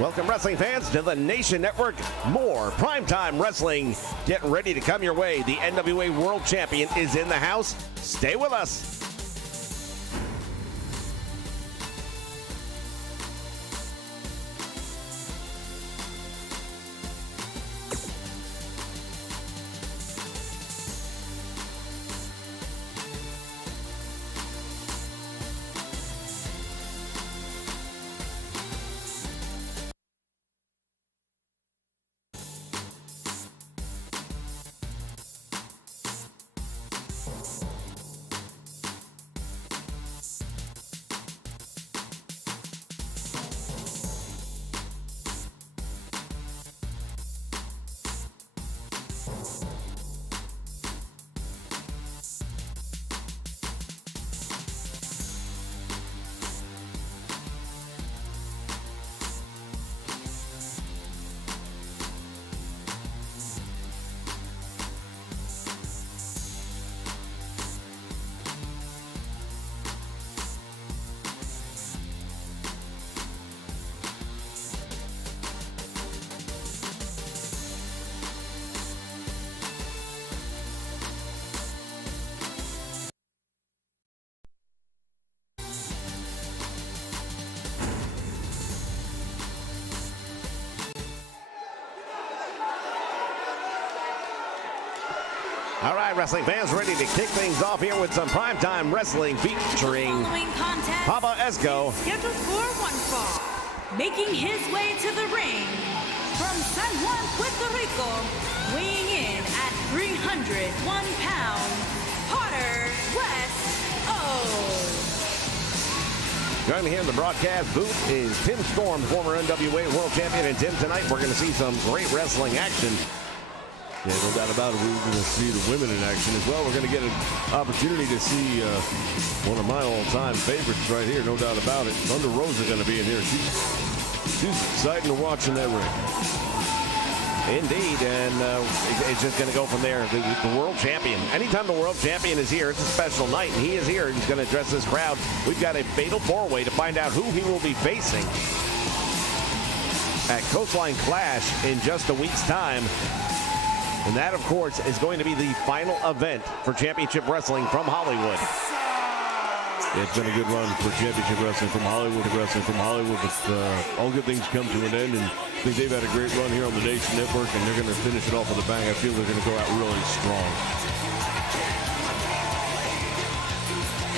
Welcome, wrestling fans, to the Nation Network. More Primetime Wrestling. Get ready to come your way. The NWA World Champion is in the house. Stay with us. All right, wrestling fans, ready to kick things off here with some Primetime Wrestling featuring Papa Esco. Scheduled for one fall. Making his way to the ring from San Juan, Puerto Rico, weighing in at 301 pounds, Potter West O. Joining me here in the broadcast booth is Tim Storm, former NWA World Champion. And Tim, tonight we're going to see some great wrestling action. Yeah, no doubt about it. We're going to see the women in action as well. We're going to get an opportunity to see one of my all-time favorites right here, no doubt about it. Thunder Rosa going to be in here. She's exciting to watch in that ring. Indeed, and it's just going to go from there. The world champion. Anytime the world champion is here, it's a special night, and he is here. He's going to address this crowd. We've got a fatal four-way to find out who he will be facing at Coastline Clash in just a week's time. And that, of course, is going to be the final event for Championship Wrestling from Hollywood. Yeah, it's been a good run for Championship Wrestling from Hollywood to Wrestling from Hollywood, but all good things come to an end, and I think they've had a great run here on the Nation Network, and they're going to finish it off with a bang. I feel they're going to go out really strong.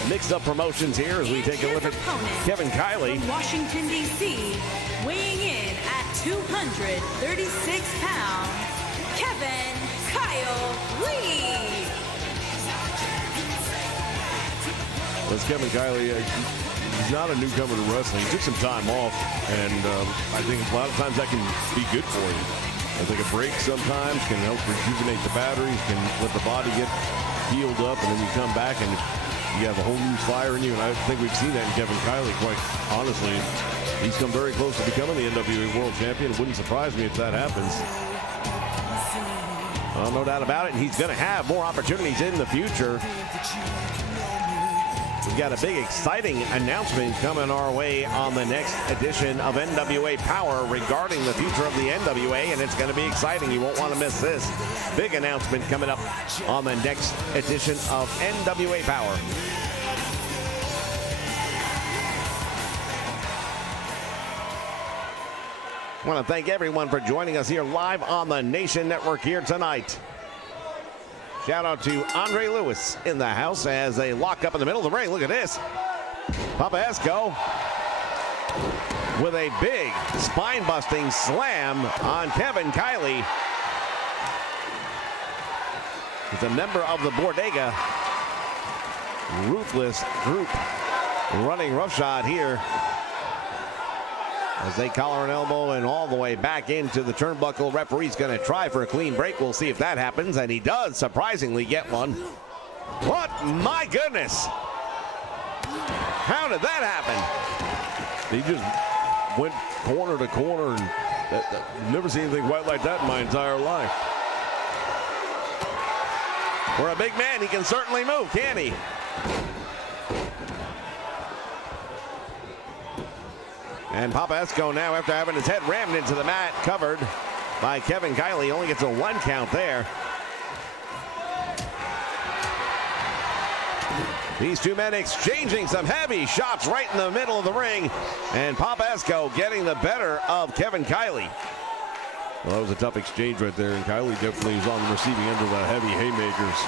Mixed up promotions here as we take a look at Kevin Kiley. From Washington, D.C., weighing in at 236 pounds, Kevin Kiley. That's Kevin Kiley. He's not a newcomer to wrestling. He took some time off, and I think a lot of times that can be good for you. I think a break sometimes can help rejuvenate the batteries, can let the body get healed up, and then you come back and you have a whole new fire in you. And I think we've seen that in Kevin Kiley, quite honestly. He's come very close to becoming the NWA World Champion. It wouldn't surprise me if that happens. Well, no doubt about it. He's going to have more opportunities in the future. We've got a big, exciting announcement coming our way on the next edition of NWA Power regarding the future of the NWA, and it's going to be exciting. You won't want to miss this. Big announcement coming up on the next edition of NWA Power. I want to thank everyone for joining us here live on the Nation Network here tonight. Shout out to Andre Lewis in the house as they lock up in the middle of the ring. Look at this. Papa Esco with a big spine-busting slam on Kevin Kiley. He's a member of the Bodega Ruthless group running roughshod here as they collar an elbow and all the way back into the turnbuckle. Referee's going to try for a clean break. We'll see if that happens, and he does surprisingly get one. What? My goodness. How did that happen? He just went corner to corner, and I've never seen anything quite like that in my entire life. For a big man, he can certainly move, can't he? And Papasco now, after having his head rammed into the mat, covered by Kevin Kiley, only gets a 1 count there. These two men exchanging some heavy shots right in the middle of the ring. And Papasco getting the better of Kevin Kiley. Well, that was a tough exchange right there, and Kiley definitely was on the receiving end of the heavy haymakers.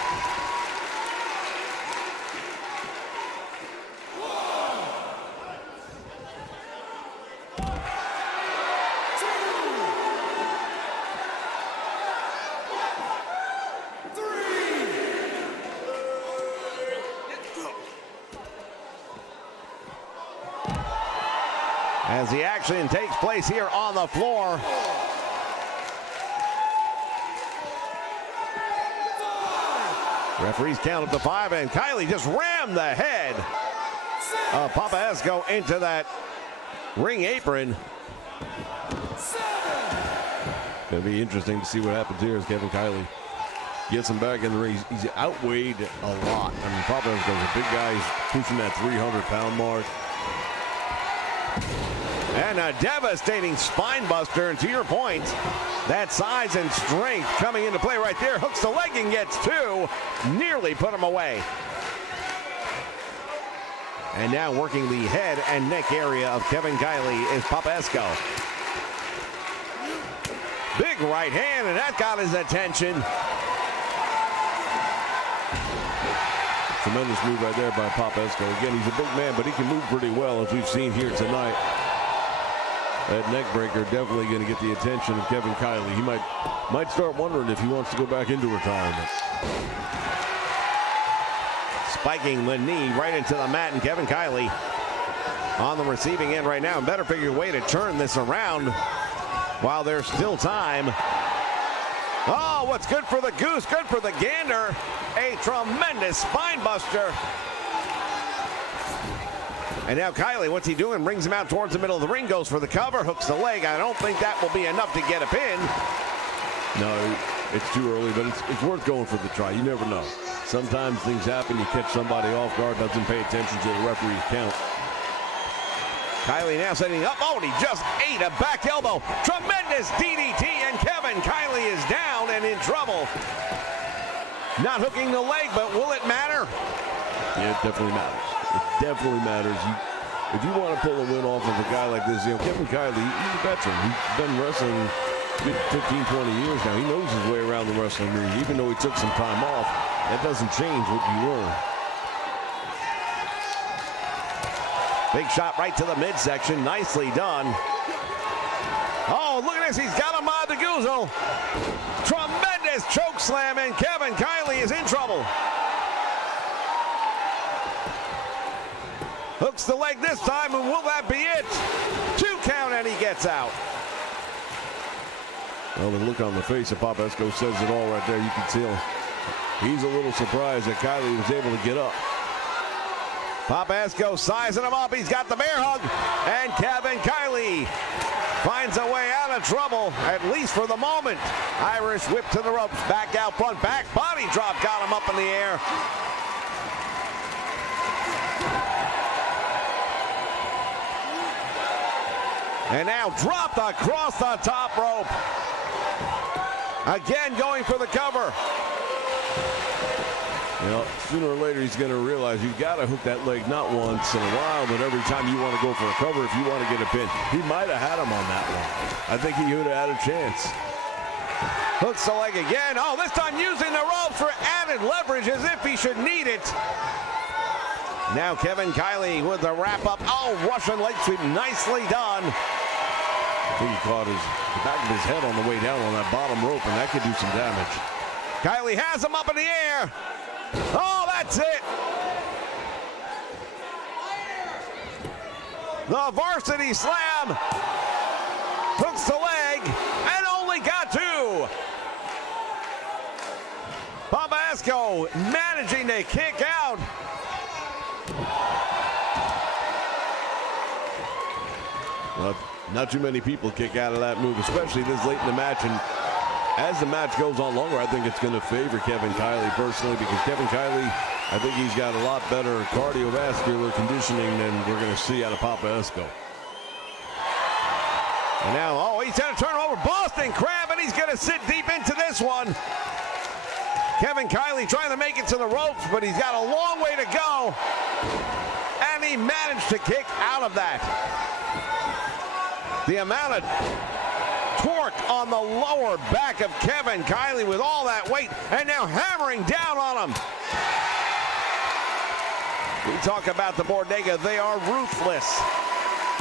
As the action takes place here on the floor. Referees count up to 5, and Kiley just rammed the head of Papasco into that ring apron. It'll be interesting to see what happens here as Kevin Kiley gets him back in the ring. He's outweighed a lot. I mean, Papasco's a big guy. He's pushing that 300-pound mark. And a devastating spine buster. And to your point, that size and strength coming into play right there. Hooks the leg and gets 2. Nearly put him away. And now working the head and neck area of Kevin Kiley is Papasco. Big right hand, and that got his attention. Tremendous move right there by Papasco. Again, he's a big man, but he can move pretty well, as we've seen here tonight. That neck breaker definitely going to get the attention of Kevin Kiley. He might start wondering if he wants to go back into retirement. Spiking the knee right into the mat, and Kevin Kiley on the receiving end right now. And better figure a way to turn this around while there's still time. Oh, what's good for the goose, good for the gander. A tremendous spine buster. And now Kiley, what's he doing? Brings him out towards the middle of the ring, goes for the cover, hooks the leg. I don't think that will be enough to get a pin. No, it's too early, but it's worth going for the try. You never know. Sometimes things happen. You catch somebody off guard, doesn't pay attention to the referee's count. Kiley now setting up. Oh, and he just ate a back elbow. Tremendous DDT, and Kevin Kiley is down and in trouble. Not hooking the leg, but will it matter? Yeah, it definitely matters. It definitely matters. If you want to pull a win off of a guy like this, Kevin Kiley, he's a veteran. He's been wrestling 15, 20 years now. He knows his way around the wrestling ring. Even though he took some time off, that doesn't change what you learn. Big shot right to the midsection. Nicely done. Oh, look at this. He's got him on the goozle. Tremendous choke slam, and Kevin Kiley is in trouble. Hooks the leg this time, and will that be it? 2 count, and he gets out. Well, the look on the face of Papasco says it all right there. You can tell he's a little surprised that Kiley was able to get up. Papasco sizing him up. He's got the bear hug, and Kevin Kiley finds a way out of trouble, at least for the moment. Irish whip to the ropes, back out front, back body drop, got him up in the air. And now dropped across the top rope. Again going for the cover. Sooner or later he's going to realize you've got to hook that leg not once in a while, but every time you want to go for a cover if you want to get a pin. He might have had him on that one. I think he would have had a chance. Hooks the leg again. Oh, this time using the ropes for added leverage as if he should need it. Now Kevin Kiley with the wrap up. Oh, Russian leg sweep, nicely done. I think he caught the back of his head on the way down on that bottom rope, and that could do some damage. Kiley has him up in the air. Oh, that's it. The varsity slam. Hooks the leg and only got 2. Papasco managing to kick out. Well, not too many people kick out of that move, especially this late in the match. And as the match goes on longer, I think it's going to favor Kevin Kiley personally, because Kevin Kiley, I think he's got a lot better cardiovascular conditioning than we're going to see out of Papasco. And now, oh, he's going to turn over Boston Crab, and he's going to sit deep into this one. Kevin Kiley trying to make it to the ropes, but he's got a long way to go. And he managed to kick out of that. The amount of torque on the lower back of Kevin Kiley with all that weight, and now hammering down on him. We talk about the Bodega, they are ruthless.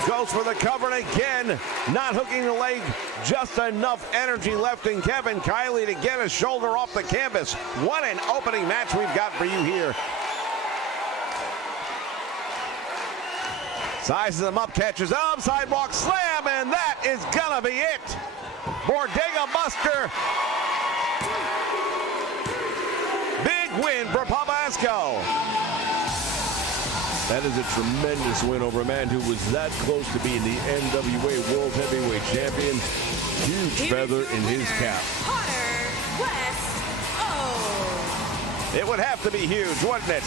Goes for the cover again, not hooking the leg, just enough energy left in Kevin Kiley to get his shoulder off the canvas. What an opening match we've got for you here. Sizes him up, catches up, sidewalk slam, and that is gonna be it. Bodega Buster. Big win for Pabasco. That is a tremendous win over a man who was that close to being the NWA World Heavyweight Champion. Huge feather in his cap. It would have to be huge, wouldn't it?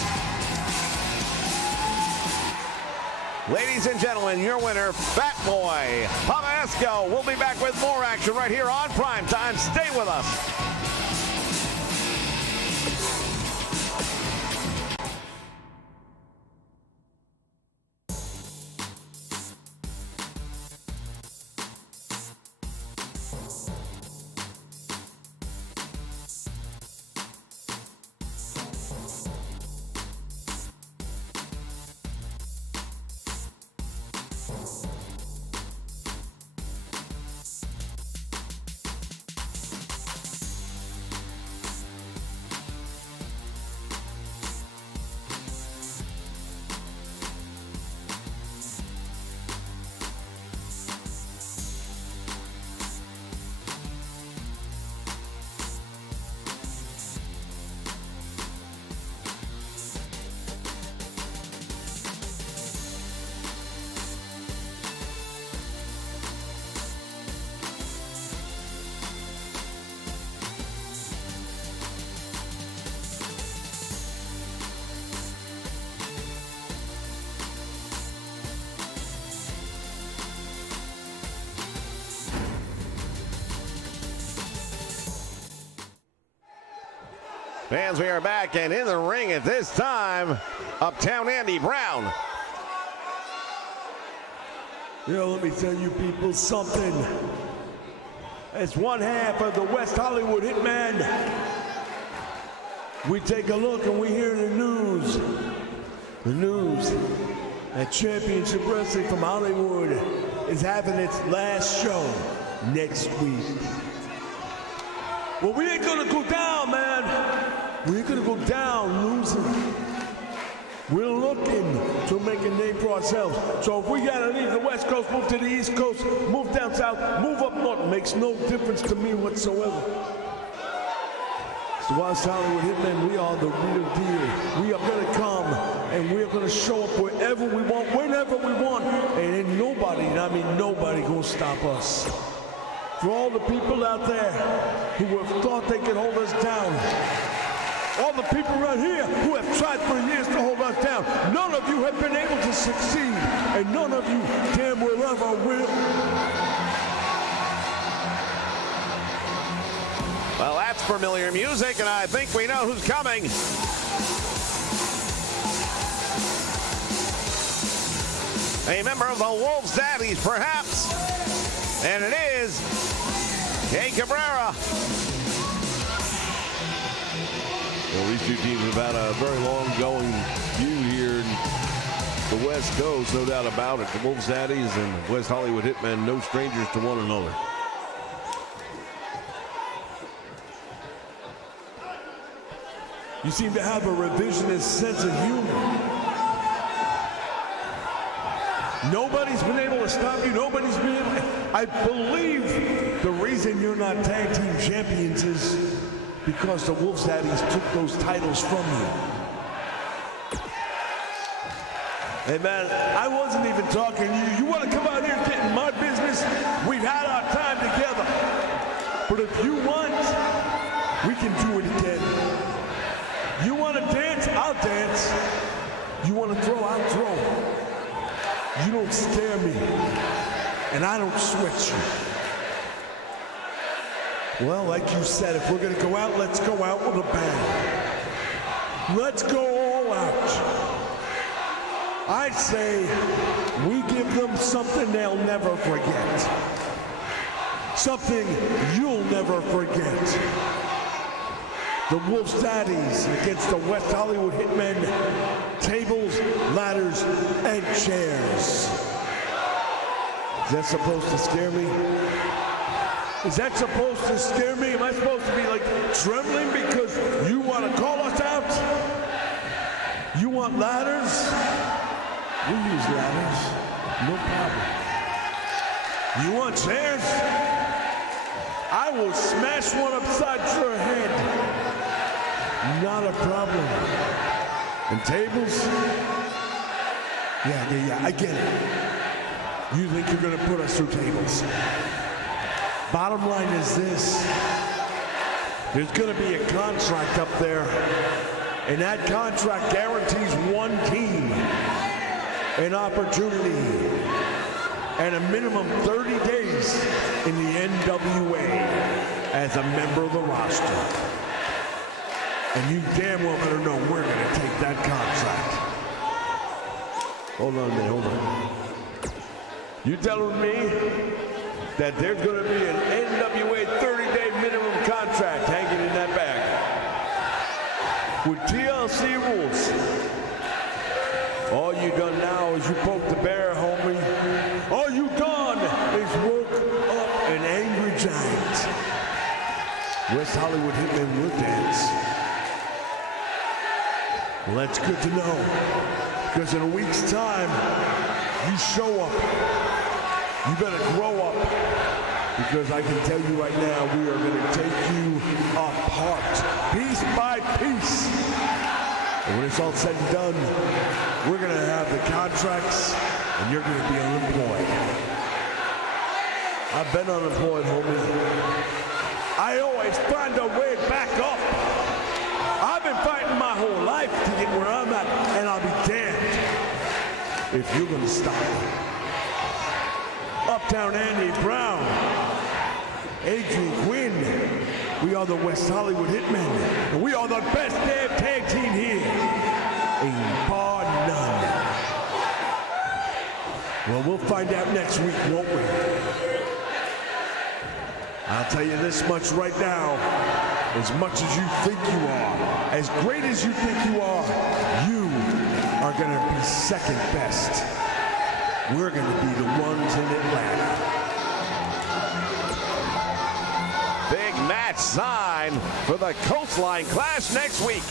Ladies and gentlemen, your winner, Fat Boy Pabasco. We'll be back with more action right here on Primetime. Stay with us. Fans, we are back, and in the ring at this time, Uptown Andy Brown. Let me tell you people something. As one half of the West Hollywood Hitman, we take a look and we hear the news that Championship Wrestling from Hollywood is having its last show next week. Well, we ain't gonna go down, man. We ain't gonna go down losing. We're looking to make a name for ourselves. So if we gotta leave the West Coast, move to the East Coast, move down south, move up north, makes no difference to me whatsoever. So West Hollywood Hitmen, we are the real deal. We are gonna come and we're gonna show up wherever we want, whenever we want. And ain't nobody, and I mean nobody, gonna stop us. For all the people out there who have thought they could hold us down, all the people right here who have tried for years to hold us down, none of you have been able to succeed, and none of you damn well ever will. Well, that's familiar music, and I think we know who's coming. A member of the Wolves Daddies, perhaps. And it is Jay Cabrera. Well, these two teams have had a very long-going feud here in the West Coast, no doubt about it. The Wolves Daddies and West Hollywood Hitmen, no strangers to one another. You seem to have a revisionist sense of humor. Nobody's been able to stop you. Nobody's been able to... I believe the reason you're not tag team champions is because the Wolves Daddies took those titles from you. Hey man, I wasn't even talking to you. You want to come out here and get in my business? We've had our time together. But if you want, we can do it again. You want to dance? I'll dance. You want to throw? I'll throw. You don't scare me. and I don't switch. Well, like you said, if we're gonna go out, let's go out with a bang. Let's go all out. I'd say we give them something they'll never forget. Something you'll never forget. The Wolf's Daddies against the West Hollywood Hitmen. Tables, ladders, and chairs. Is that supposed to scare me? Is that supposed to scare me? Am I supposed to be like trembling because you want to call us out? You want ladders? We use ladders. No problem. You want chairs? I will smash one upside your head. Not a problem. And tables? Yeah, I get it. You think you're gonna put us through tables. Bottom line is this. There's gonna be a contract up there, and that contract guarantees one team an opportunity and a minimum 30 days in the NWA as a member of the roster. And you damn well better know we're gonna take that contract. Hold on a minute, hold on. You telling me that there's gonna be an NWA 30-day minimum contract hanging in that bag with TLC rules? All you done now is you poke the bear, homie. All you done is woke up an angry giant. West Hollywood Hitman will dance. Well, that's good to know, because in a week's time, you show up. You better grow up, because I can tell you right now, we are going to take you apart, piece by piece. And when it's all said and done, we're going to have the contracts, and you're going to be unemployed. I've been unemployed, homie. I always find a way back up. I've been fighting my whole life to get where I'm at, and I'll be damned if you're going to stop me. Uptown Andy Brown, Adrian Quinn, we are the West Hollywood Hitmen, and we are the best damn tag team here, a bar none. Well, we'll find out next week, won't we? I'll tell you this much right now, as much as you think you are, as great as you think you are gonna be second best. We're going to be the ones in Atlanta. Big match sign for the Coastline Clash next week.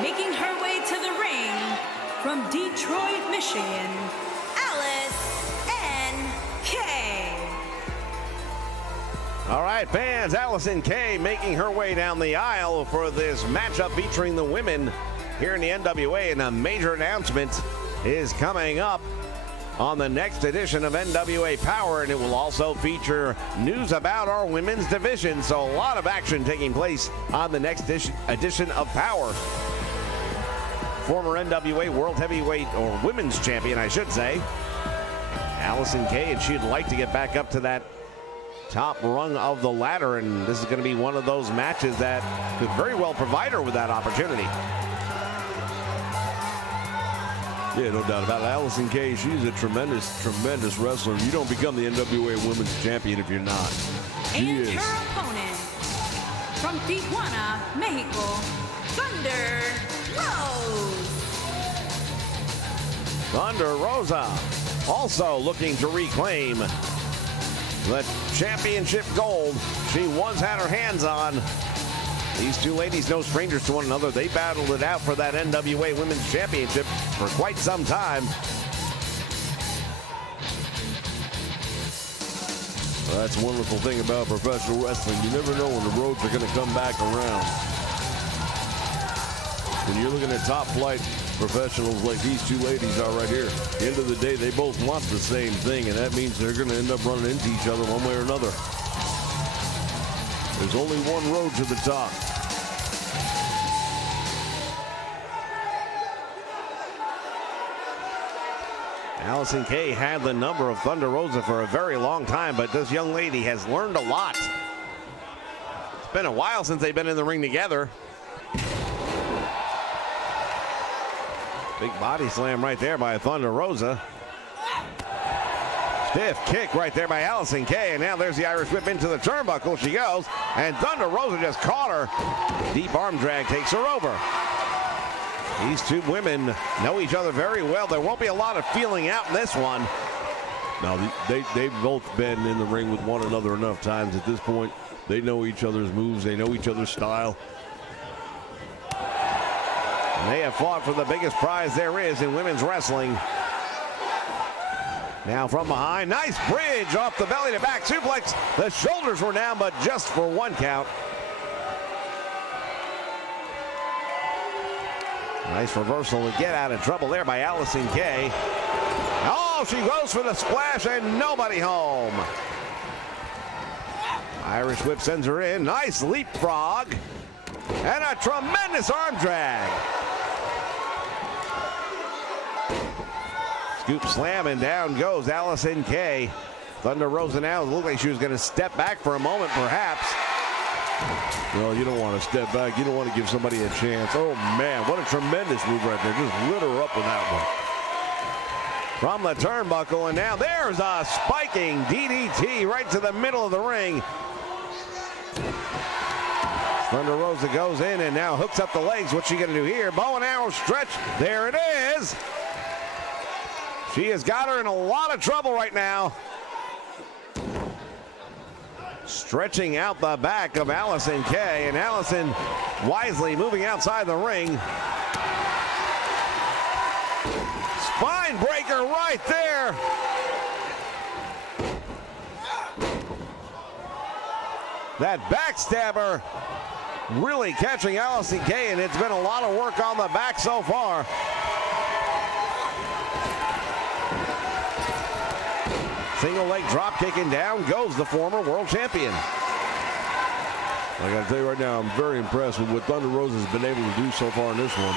Making her way to the ring from Detroit, Michigan, Allison. All right, fans, Allison Kay making her way down the aisle for this matchup featuring the women here in the NWA, and a major announcement is coming up on the next edition of NWA Power, and it will also feature news about our women's division. So a lot of action taking place on the next edition of Power. Former NWA World Heavyweight, or Women's Champion, I should say, Allison Kay, and she'd like to get back up to that top rung of the ladder, and this is going to be one of those matches that could very well provide her with that opportunity. Yeah, no doubt about it. Allison Kay, she's a tremendous wrestler. You don't become the NWA Women's Champion if you're not. She is. Her opponent from Tijuana, Mexico, Thunder Rosa also looking to reclaim the championship gold she once had her hands on. These two ladies, no strangers to one another. They battled it out for that NWA Women's Championship for quite some time. Well, that's a wonderful thing about professional wrestling. You never know when the roads are going to come back around. When you're looking at top flight professionals like these two ladies are right here, at the end of the day, they both want the same thing, and that means they're going to end up running into each other one way or another. There's only one road to the top. Allison Kay had the number of Thunder Rosa for a very long time, but this young lady has learned a lot. It's been a while since they've been in the ring together. Big body slam right there by Thunder Rosa. Stiff kick right there by Allison Kay, and now there's the Irish whip into the turnbuckle. She goes, and Thunder Rosa just caught her. Deep arm drag takes her over. These two women know each other very well. There won't be a lot of feeling out in this one. No, they've both been in the ring with one another enough times at this point. They know each other's moves. They know each other's style. And they have fought for the biggest prize there is in women's wrestling. Now from behind, nice bridge off the belly to back suplex. The shoulders were down, but just for one count. Nice reversal to get out of trouble there by Allison Kay. Oh, she goes for the splash and nobody home. Irish whip sends her in. Nice leapfrog. And a tremendous arm drag. Scoop slam, and down goes Allison Kay. Thunder Rosa now looked like she was going to step back for a moment, perhaps. Well, you don't want to step back. You don't want to give somebody a chance. Oh, man, what a tremendous move right there. Just lit her up with that one. From the turnbuckle, and now there's a spiking DDT right to the middle of the ring. Thunder Rosa goes in and now hooks up the legs. What's she going to do here? Bow and arrow stretch. There it is. She has got her in a lot of trouble right now. Stretching out the back of Allison Kay, and Allison wisely moving outside the ring. Spine breaker right there. That backstabber really catching Allison Kay, and it's been a lot of work on the back so far. Single leg drop kick, and down goes the former world champion. I got to tell you right now, I'm very impressed with what Thunder Rosa has been able to do so far in this one.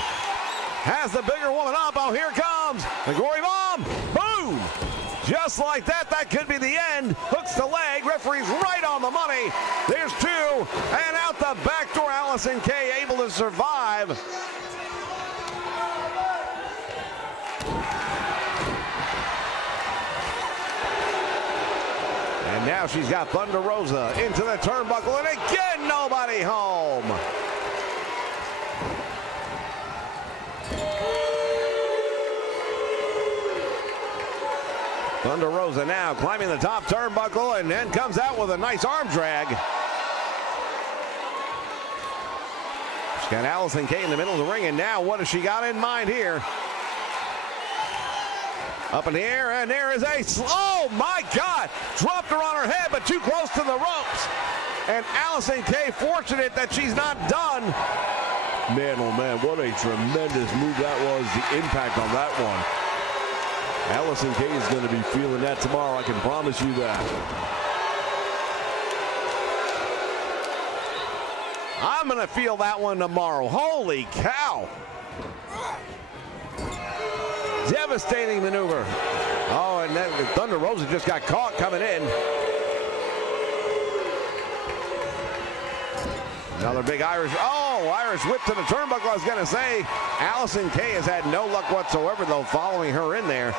Has the bigger woman up. Oh, here comes the gory bomb. Boom! Just like that, that could be the end. Hooks the leg. Referee's right on the money. There's two. And out the back door, Allison Kay able to survive. And now she's got Thunder Rosa into the turnbuckle. And again, nobody home. Thunder Rosa now climbing the top turnbuckle and then comes out with a nice arm drag. She's got Allison Kay in the middle of the ring, and now what has she got in mind here? Up in the air, and there is a, oh my God! Dropped her on her head, but too close to the ropes. And Allison Kay fortunate that she's not done. Man, oh man, what a tremendous move that was. The impact on that one. Allison Kay is going to be feeling that tomorrow. I can promise you that. I'm going to feel that one tomorrow. Holy cow. Devastating maneuver. Oh, and then Thunder Rosa just got caught coming in. Another big Irish. Oh, Irish whip to the turnbuckle. I was going to say, Allison Kay has had no luck whatsoever, though, following her in there.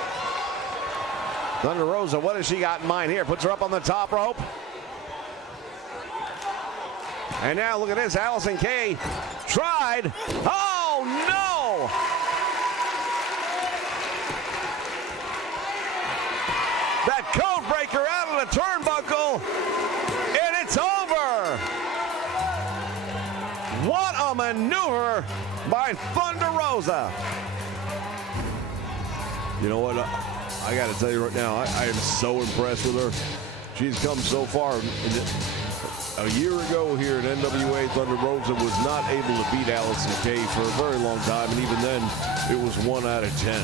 Thunder Rosa, what has she got in mind here? Puts her up on the top rope. And now look at this. Allison Kay tried. Oh, no! That code breaker out of the turnbuckle. And it's over. What a maneuver by Thunder Rosa. You know what? I got to tell you right now, I am so impressed with her. She's come so far. A year ago here at NWA, Thunder Rosa was not able to beat Allison Kay for a very long time, and even then, it was 1 out of 10.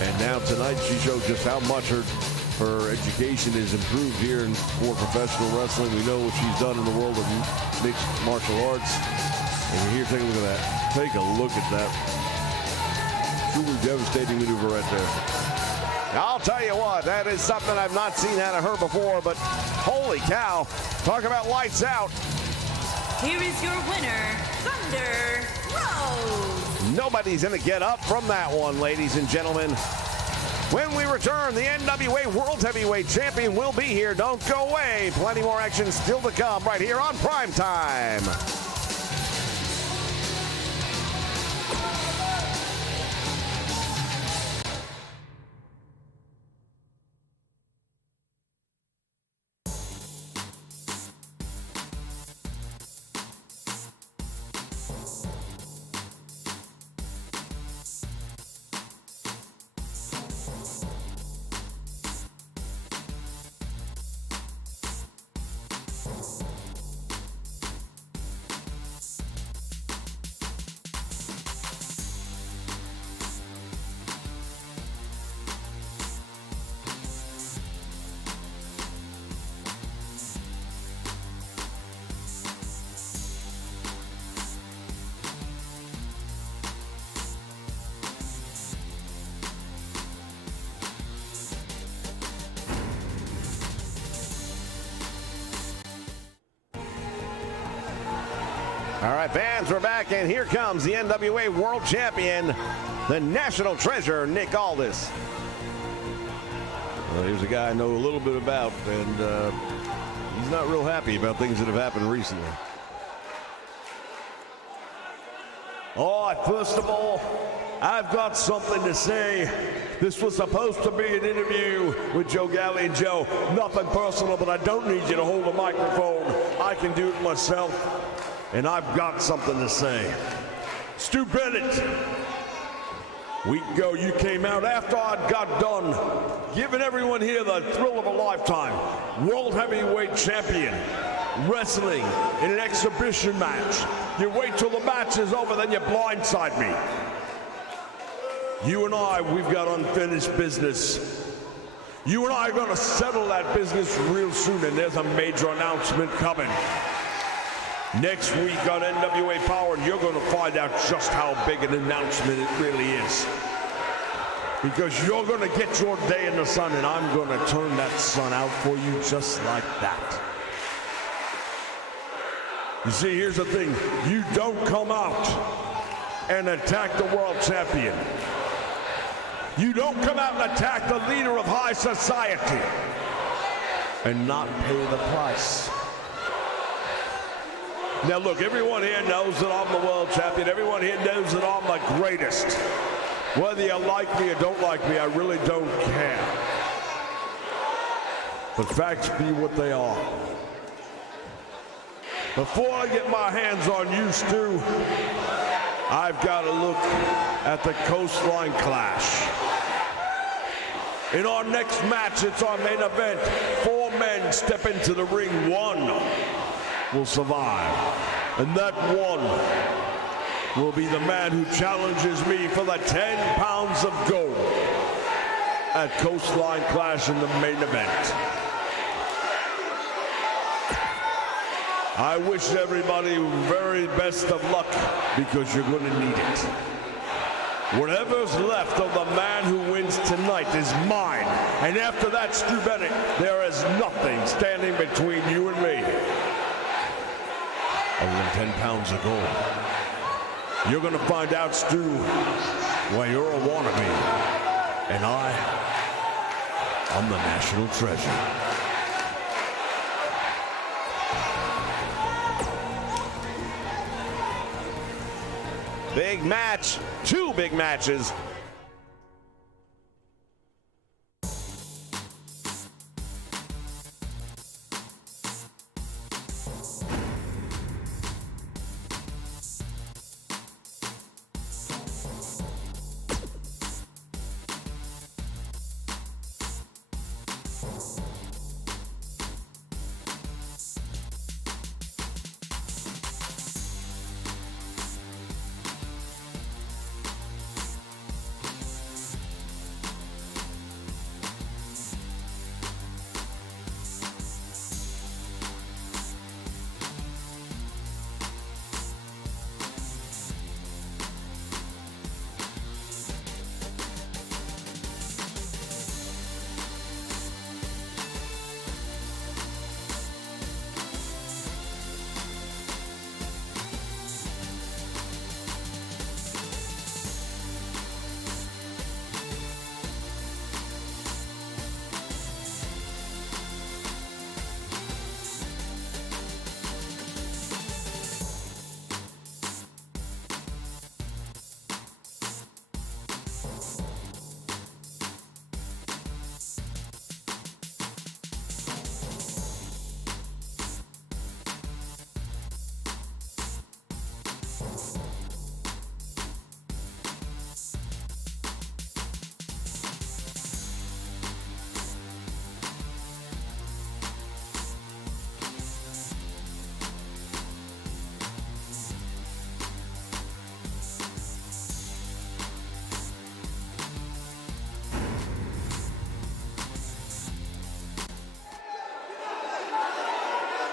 And now tonight, she showed just how much her education is improved here for professional wrestling. We know what she's done in the world of mixed martial arts. And here, take a look at that. Take a look at that. Truly devastating maneuver right there. I'll tell you what, that is something I've not seen out of her before, but holy cow, talk about lights out. Here is your winner, Thunder Rosa. Nobody's going to get up from that one, ladies and gentlemen. When we return, the NWA World Heavyweight Champion will be here. Don't go away. Plenty more action still to come right here on Primetime. All right, fans, we're back, and here comes the NWA World Champion, the National Treasure, Nick Aldis. Well, here's a guy I know a little bit about, and he's not real happy about things that have happened recently. All right, first of all, I've got something to say. This was supposed to be an interview with Joe Galli. And Joe, nothing personal, but I don't need you to hold a microphone. I can do it myself. And I've got something to say. Stu Bennett, a week ago you came out after I'd got done giving everyone here the thrill of a lifetime. World Heavyweight Champion, wrestling in an exhibition match. You wait till the match is over, then you blindside me. You and I, we've got unfinished business. You and I are going to settle that business real soon, and there's a major announcement coming. Next week on NWA Power, and you're going to find out just how big an announcement it really is. Because you're going to get your day in the sun, and I'm going to turn that sun out for you just like that. You see, here's the thing. You don't come out and attack the world champion. You don't come out and attack the leader of high society and not pay the price. Now look, everyone here knows that I'm the world champion. Everyone here knows that I'm the greatest. Whether you like me or don't like me, I really don't care. But facts be what they are. Before I get my hands on you, Stu, I've got to look at the Coastline Clash. In our next match, it's our main event. 4 men step into the ring. 1 will survive. And that 1 will be the man who challenges me for the 10 pounds of gold at Coastline Clash in the main event. I wish everybody very best of luck because you're going to need it. Whatever's left of the man who wins tonight is mine. And after that, Stu Bennett, there is nothing standing between you and me. Other than 10 pounds of gold. You're going to find out, Stu, why you're a wannabe. And I'm the national treasure. Big match, 2 big matches.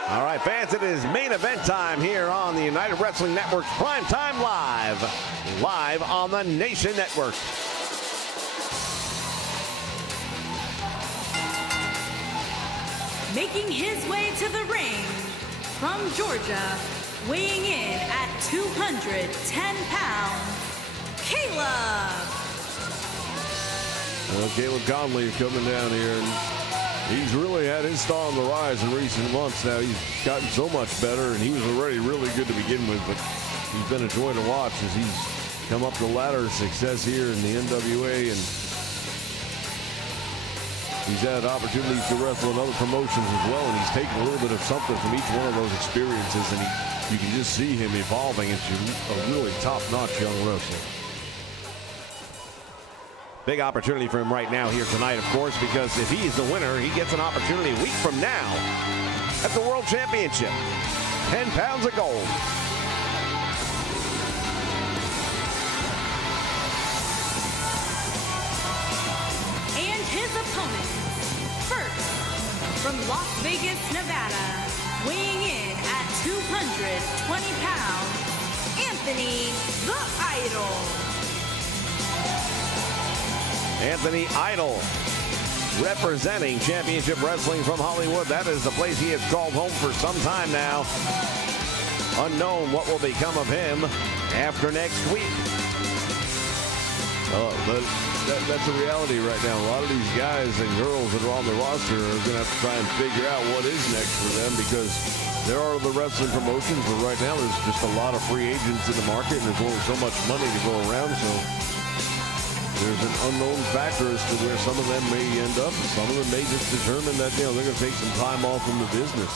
All right, fans, it is main event time here on the United Wrestling Network's Primetime Live on the Nation Network. Making his way to the ring from Georgia, weighing in at 210 pounds, Caleb. Well, Caleb Connolly is coming down here, and he's really had his star on the rise in recent months. Now he's gotten so much better, and he was already really good to begin with, but he's been a joy to watch as he's come up the ladder of success here in the NWA, and he's had opportunities to wrestle in other promotions as well, and he's taken a little bit of something from each one of those experiences, and you can just see him evolving into a really top-notch young wrestler. Big opportunity for him right now here tonight, of course, because if he's the winner, he gets an opportunity a week from now at the World Championship. 10 pounds of gold. And his opponent, first, from Las Vegas, Nevada, weighing in at 220 pounds, Anthony the Idol. Anthony Idol, representing Championship Wrestling from Hollywood. That is the place he has called home for some time now. Unknown what will become of him after next week. But that's a reality right now. A lot of these guys and girls that are on the roster are going to have to try and figure out what is next for them, because there are the wrestling promotions, but right now there's just a lot of free agents in the market, and there's only so much money to go around, so there's an unknown factor as to where some of them may end up, and some of them may just determine that, they're going to take some time off from the business.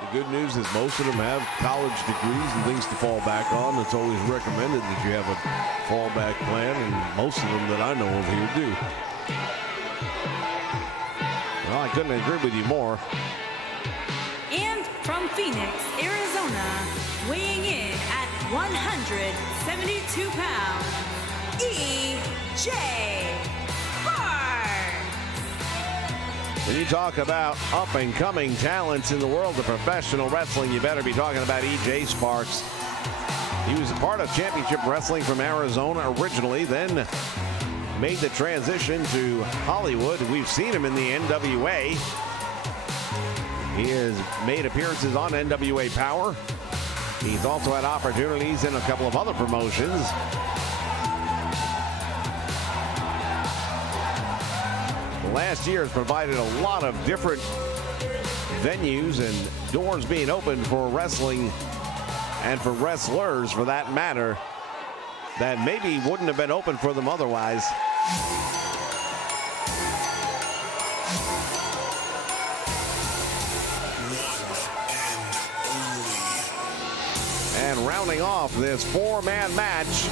The good news is most of them have college degrees and things to fall back on. It's always recommended that you have a fallback plan, and most of them that I know of here do. Well, I couldn't agree with you more. And from Phoenix, Arizona, weighing in at 172 pounds, E.J. Sparks. When you talk about up-and-coming talents in the world of professional wrestling, you better be talking about E.J. Sparks. He was a part of Championship Wrestling from Arizona originally, then made the transition to Hollywood. We've seen him in the NWA. He has made appearances on NWA Power. He's also had opportunities in a couple of other promotions. Last year has provided a lot of different venues and doors being opened for wrestling and for wrestlers, for that matter, that maybe wouldn't have been open for them otherwise. And rounding off this four-man match.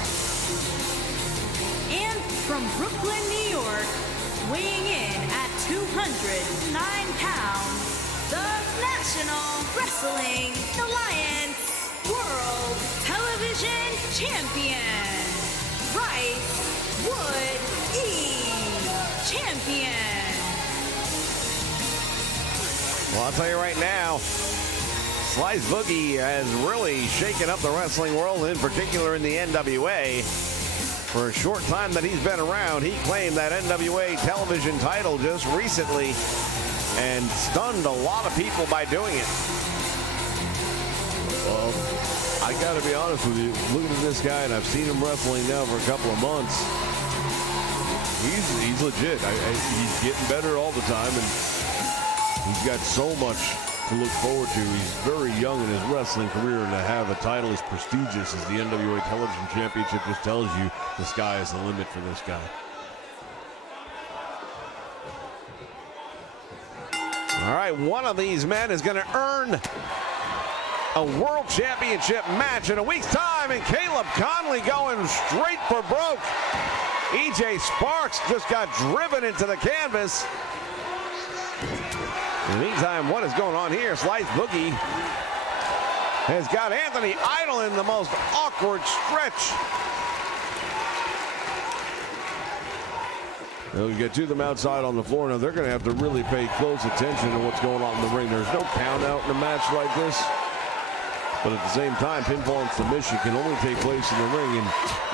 And from Brooklyn, New York, weighing in at 209 pounds, the National Wrestling Alliance World Television Champion, Bryce Wood E. Champion. Well, I'll tell you right now, Slice Boogie has really shaken up the wrestling world, in particular in the NWA. For a short time that he's been around, he claimed that NWA television title just recently and stunned a lot of people by doing it. Well, I got to be honest with you. Looking at this guy, and I've seen him wrestling now for a couple of months. He's legit. He's getting better all the time, and he's got so much to look forward to. He's very young in his wrestling career, and to have a title as prestigious as the NWA Television Championship just tells you the sky is the limit for this guy. All right, one of these men is going to earn a world championship match in a week's time, and Caleb Connolly going straight for broke. E.J. Sparks just got driven into the canvas. In the meantime, what is going on here? Slice Boogie has got Anthony Idol in the most awkward stretch. Now, you get two of them outside on the floor. Now, they're going to have to really pay close attention to what's going on in the ring. There's no count out in a match like this. But at the same time, pinfall and submission can only take place in the ring. And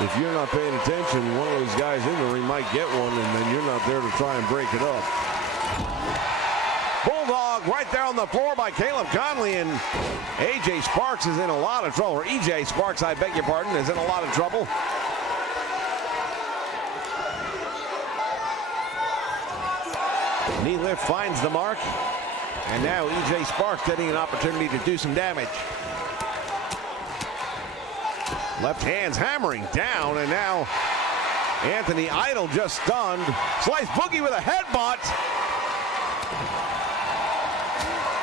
if you're not paying attention, one of those guys in the ring might get one, and then you're not there to try and break it up. Bulldog right there on the floor by Caleb Connolly, and A.J. Sparks is in a lot of trouble. Or E.J. Sparks, I beg your pardon, is in a lot of trouble. Knee lift finds the mark, and now E.J. Sparks getting an opportunity to do some damage. Left hand's hammering down, and now Anthony Idol just stunned. Slice Boogie with a headbutt.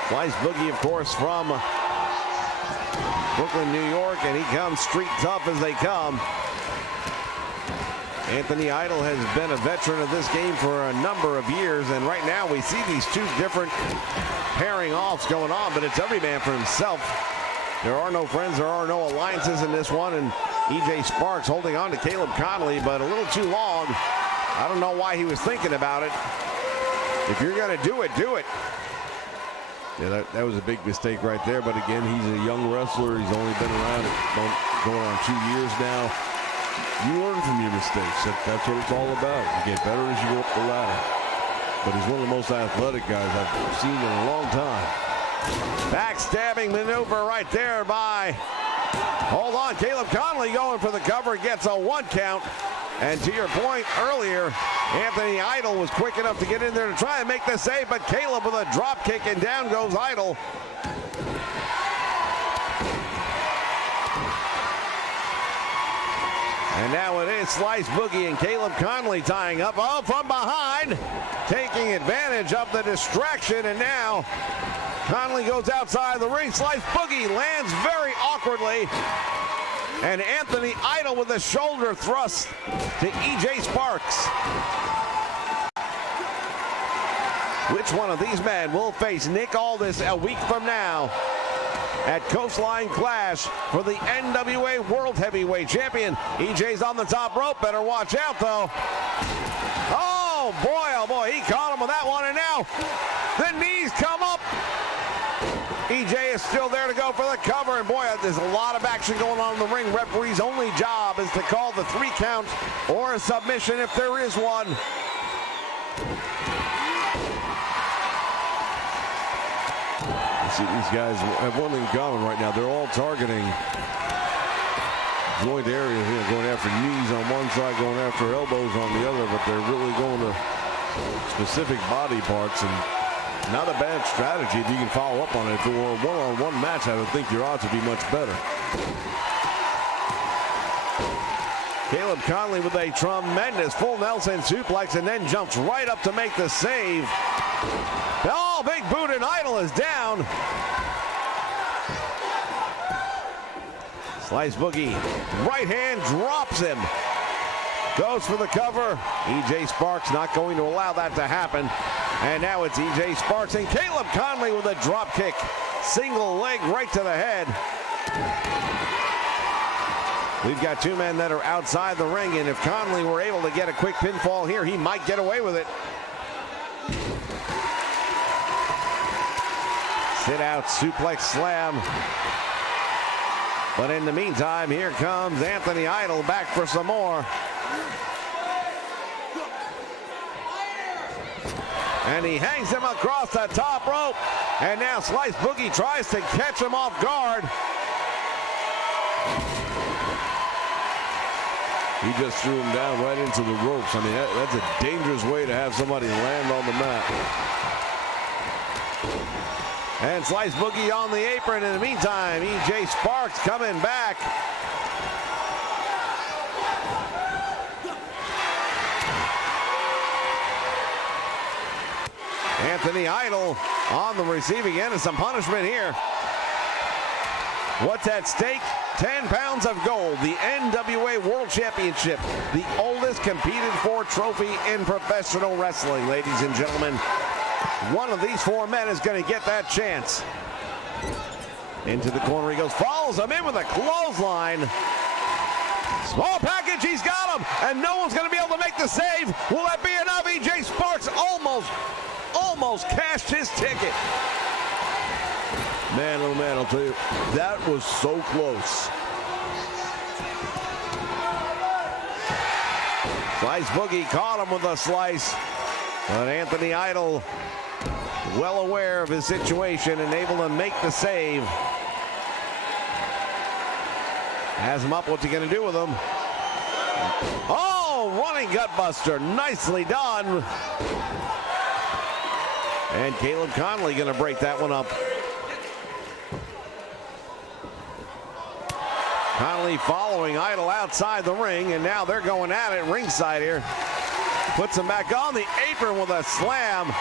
Slice Boogie, of course, from Brooklyn, New York, and he comes street tough as they come. Anthony Idol has been a veteran of this game for a number of years, and right now we see these two different pairing offs going on, but it's every man for himself. There are no friends, there are no alliances in this one, and E.J. Sparks holding on to Caleb Connolly, but a little too long. I don't know why he was thinking about it. If you're going to do it, do it. Yeah, that was a big mistake right there, but again, he's a young wrestler. He's only been around going on 2 years now. You learn from your mistakes. That's what it's all about. You get better as you go up the ladder. But he's one of the most athletic guys I've seen in a long time. Backstabbing maneuver right there by, hold on, Caleb Connolly going for the cover, gets a 1 count. And to your point earlier, Anthony Idol was quick enough to get in there to try and make the save, but Caleb with a drop kick, and down goes Idol. And now it is Slice Boogie and Caleb Connolly tying up. Oh, from behind, taking advantage of the distraction, and now Connolly goes outside the ring. Slice Boogie lands very awkwardly. And Anthony Idol with a shoulder thrust to E.J. Sparks. Which one of these men will face Nick Aldis a week from now? at Coastline Clash for the NWA World Heavyweight Champion. EJ's on the top rope. Better watch out, though. Oh, boy. He caught him with that one, and now the knees come up. EJ is still there to go for the cover, and boy, there's a lot of action going on in the ring. Referee's only job is to call the 3 count or a submission if there is one. See, these guys have one thing in common right now. They're all targeting joint areas here, going after knees on one side, going after elbows on the other, but they're really going to specific body parts, and not a bad strategy if you can follow up on it. If it were a one-on-one match, I would think your odds would be much better. Caleb Connolly with a tremendous full Nelson suplex and then jumps right up to make the save. Oh, big boot, and Idol is down. Slice Boogie, right hand drops him. Goes for the cover. EJ Sparks not going to allow that to happen. And now it's EJ Sparks and Caleb Connolly with a drop kick. Single leg right to the head. We've got 2 men that are outside the ring, and if Connolly were able to get a quick pinfall here, he might get away with it. Sit out suplex slam. But in the meantime, here comes Anthony Idol back for some more. And he hangs him across the top rope. And now Slice Boogie tries to catch him off guard. He just threw him down right into the ropes. I mean, that's a dangerous way to have somebody land on the mat. And Slice Boogie on the apron. In the meantime, EJ Sparks coming back. Anthony Idol on the receiving end of some punishment here. What's at stake? 10 pounds of gold, the NWA World Championship, the oldest competed for trophy in professional wrestling, ladies and gentlemen. One of these 4 men is going to get that chance. Into the corner he goes, follows him in with a clothesline. Small package, he's got him, and no one's going to be able to make the save. Will that be enough? EJ Sparks almost cashed his ticket. Man, oh man, I'll tell you, that was so close. Slice Boogie caught him with a slice, but Anthony Idol, well aware of his situation and able to make the save. Has him up. What's he going to do with him? Oh, running gut buster. Nicely done. And Caleb Connolly going to break that one up. Connolly following Idol outside the ring, and now they're going at it ringside here. Puts him back on the apron with a slam.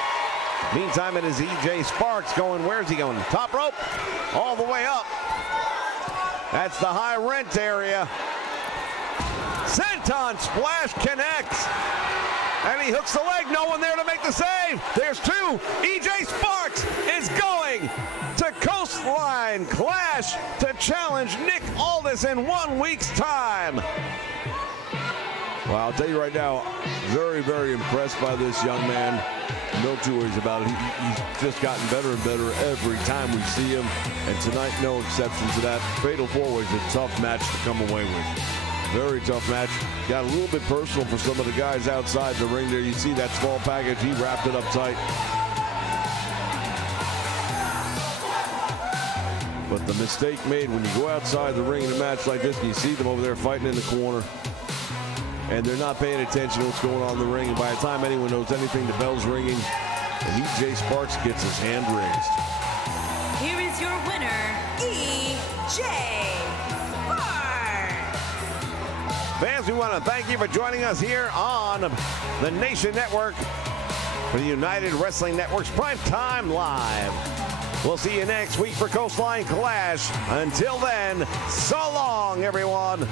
Meantime, it is EJ Sparks going, where's he going? Top rope, all the way up. That's the high rent area. Senton splash connects. And he hooks the leg, no one there to make the save. There's 2. EJ Sparks is going to Coastline Clash to challenge Nick Aldis in 1 week's time. Well, I'll tell you right now, very, very impressed by this young man. No 2 ways about it. He's just gotten better and better every time we see him. And tonight, no exception to that. Fatal 4-way is a tough match to come away with. Very tough match. Got a little bit personal for some of the guys outside the ring there. You see that small package. He wrapped it up tight. But the mistake made when you go outside the ring in a match like this, and you see them over there fighting in the corner, and they're not paying attention to what's going on in the ring. And by the time anyone knows anything, the bell's ringing, and EJ Sparks gets his hand raised. Here is your winner, EJ Sparks. Fans, we want to thank you for joining us here on the Nation Network for the United Wrestling Network's Primetime Live. We'll see you next week for Coastline Clash. Until then, so long, everyone.